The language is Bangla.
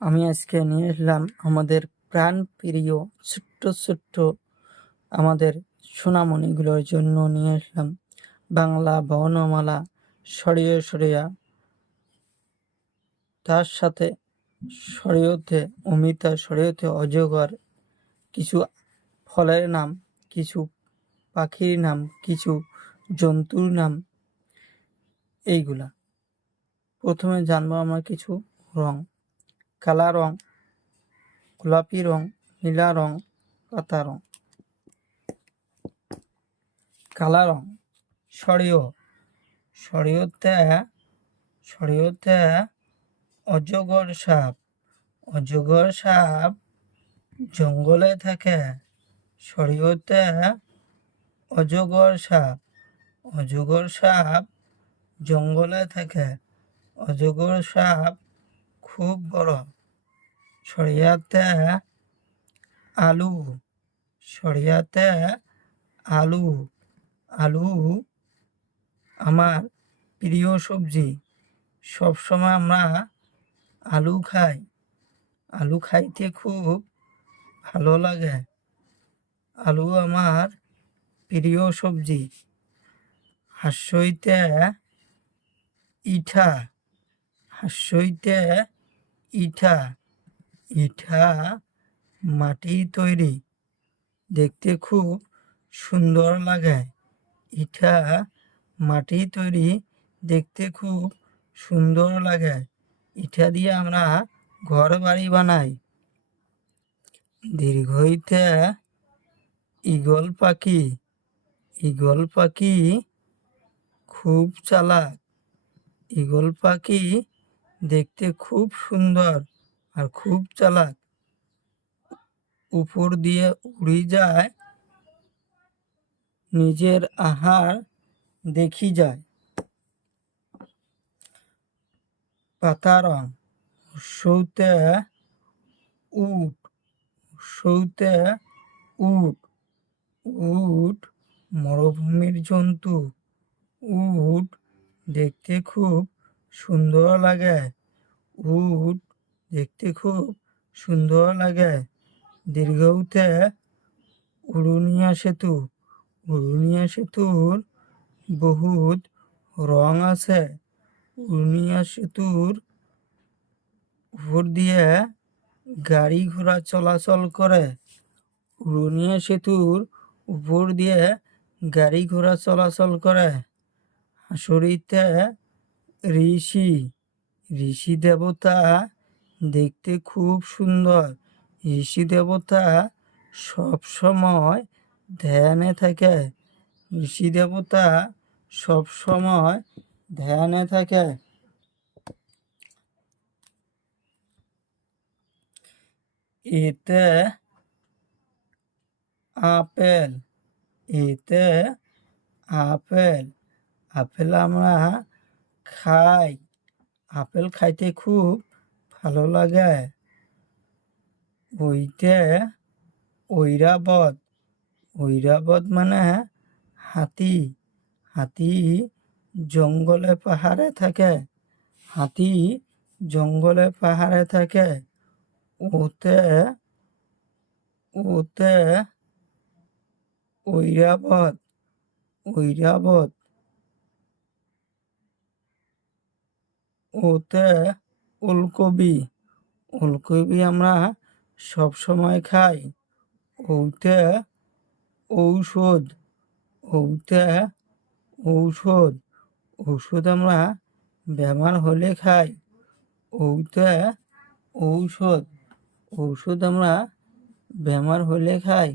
আমি আজকে নিয়ে এসলাম আমাদের প্রাণ প্রিয় ছোট্ট ছোট্ট আমাদের সোনামণিগুলোর জন্য নিয়ে আসলাম বাংলা বর্ণমালা সরিয়ে সরিয়া, তার সাথে সরিয়তে অমিতা, সরিয়তে অজগর, কিছু ফলের নাম, কিছু পাখির নাম, কিছু জন্তুর নাম। এইগুলা প্রথমে জানবো আমরা কিছু রং। কালা রং, গোলাপি রং, নীলা রং, পাতা রং। কালা রং সরিয়তে অজগর সাপ। অজগর সাপ জঙ্গলে থাকে। সরিয়তে অজগর সাপ। অজগর সাপ জঙ্গলে থাকে। অজগর সাপ খুব বড়। সরিয়াতে আলু। সরিয়াতে আলু। আলু আমার প্রিয় সবজি। সবসময় আমরা আলু খাই। আলু খাইতে খুব ভালো লাগে। আলু আমার প্রিয় সবজি। হাস্যইতে ইঠা। হাস্যইতে ইঠা। ইঠা মাটি তৈরি, দেখতে খুব সুন্দর লাগে। ইঠা মাটি তৈরি, দেখতে খুব সুন্দর লাগে। ইঠা দিয়ে আমরা ঘর বাড়ি বানাই। দীর্ঘইতে ঈগল পাখি। ঈগল পাখি খুব চালাক। ঈগল পাখি দেখতে খুব সুন্দর আর খুব চালাক। উপর দিয়ে উড়ে যায়, নিজের আহার দেখি যায়। পাতা রং। সৌতে উট। সৌতে উট। উট মরুভূমির জন্তু। উট দেখতে খুব সুন্দর লাগে। উট দেখতে খুব সুন্দর লাগে। দীর্ঘউতে উড়ুনিয়া সেতু। উড়ুনিয়া সেতুর বহুত রং আছে। উড়ুনিয়া সেতুর উপর দিয়ে গাড়ি ঘোড়া চলাচল করে। উড়ুনিয়া সেতুর উপর দিয়ে গাড়ি ঘোড়া চলাচল করে। হাসুরিতে ঋষি। ঋষি দেবতা দেখতে খুব সুন্দর। ঋষি দেবতা সব সময় ধ্যানে থাকে। ঋষি দেবতা সব সময় ধ্যানে থাকে। এতে আপেল। এতে আপেল। আপেল আমরা খাই। আপেল খাইতে খুব ভালো লাগে। ওইতে ঐরাবত। ঐরাবত মানে হাতি। হাতি জঙ্গলে পাহাড়ে থাকে। হাতি জঙ্গলে পাহাড়ে থাকে। ওতে ওতে ঐরাবত। ঐরাবত। ওতে ওলকবি। ওলকবি আমরা সব সময় খাই। ওতে ঔষধ। ওতে ঔষধ। ঔষধ আমরা বেমার হলে খাই। ওতে ঔষধ। ঔষধ আমরা বেমার হলে খাই।